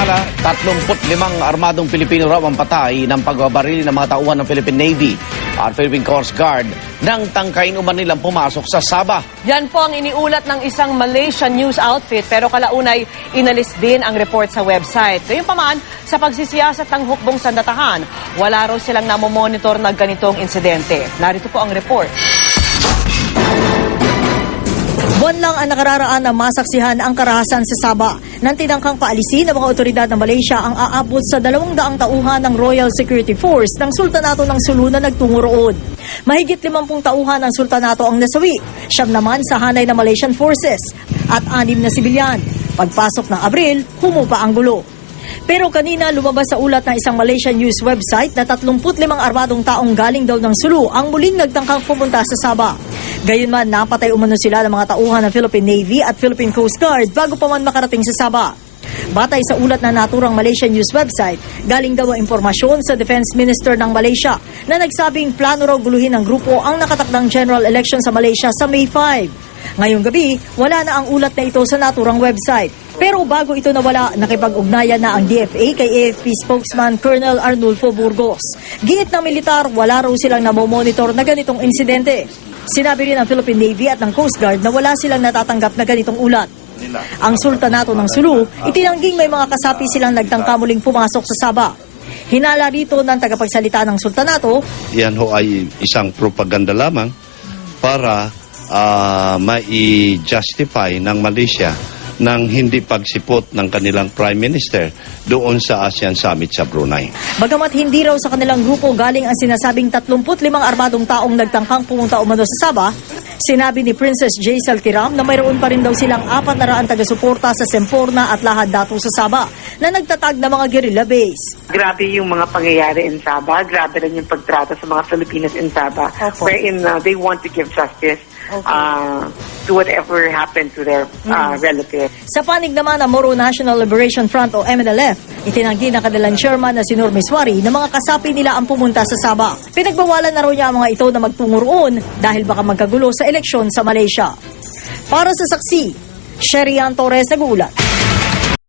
Samantala, 35 armadong Pilipino raw ang patay ng pagbabarili ng mga tauhan ng Philippine Navy at Philippine Coast Guard nang tangkain uman nilang pumasok sa Sabah. Yan po ang iniulat ng isang Malaysian news outfit pero kalaunay inalis din ang report sa website. Gayunpaman, sa pagsisiyasat ng hukbong sandatahan, wala raw silang namomonitor na ganitong insidente. Narito po ang report. Buwan lang ang nakararaan na masaksihan ang karahasan sa Sabah nang tinangkang paalisin ng mga otoridad ng Malaysia ang aabot sa dalawang daang tauhan ng Royal Security Force ng Sultanato ng Sulu na nagtungo roon. Mahigit limampung tauhan ng Sultanato ang nasawi, siyam naman sa hanay ng Malaysian Forces at anim na sibilyan. Pagpasok ng Abril, humupa ang gulo. Pero kanina lumabas sa ulat ng isang Malaysian news website na 35 armadong taong galing daw ng Sulu ang muling nagtangkang pumunta sa Sabah. Gayunman, napatay umano sila ng mga tauhan ng Philippine Navy at Philippine Coast Guard bago pa man makarating sa Sabah. Batay sa ulat na naturang Malaysian news website, galing daw ang impormasyon sa Defense Minister ng Malaysia na nagsabing plano raw guluhin ng grupo ang nakatakdang general election sa Malaysia sa May 5. Ngayong gabi, wala na ang ulat na ito sa naturang website. Pero bago ito nawala, nakipag-ugnayan na ang DFA kay AFP spokesman Colonel Arnulfo Burgos. Giit ng militar, wala raw silang namomonitor na ganitong insidente. Sinabi rin ng Philippine Navy at ng Coast Guard na wala silang natatanggap na ganitong ulat. Ang Sultanato ng Sulu, itinangging may mga kasapi silang nagtangka muling pumasok sa Sabah. Hinala rito ng tagapagsalita ng Sultanato yan ho ay isang propaganda lamang para ah, mai-justify ng Malaysia ng hindi pagsipot ng kanilang Prime Minister doon sa ASEAN Summit sa Brunei. Bagamat hindi raw sa kanilang grupo galing ang sinasabing 35 armadong taong nagtangkang pumunta umano sa Sabah, sinabi ni Princess Jaisal Kiram na mayroon pa rin daw silang apat na raan taga-suporta sa Semporna at Lahad Datu sa Sabah na nagtatag ng mga guerrilla base. Grabe yung mga pangyayari in Sabah. Grabe rin yung pagtrato sa mga Filipinos in Sabah. Opo. Wherein uh, they want to give justice uh, to whatever happened to their uh, relatives. Sa panig naman ng Moro National Liberation Front o MNLF, itinanggi ng kanilang chairman na si Nur Miswari na mga kasapi nila ang pumunta sa Sabah. Pinagbawalan na raw niya ang mga ito na magtungo roon dahil baka magkagulo sa eleksyon sa Malaysia. Para sa saksi, Sherian Torres nagulat.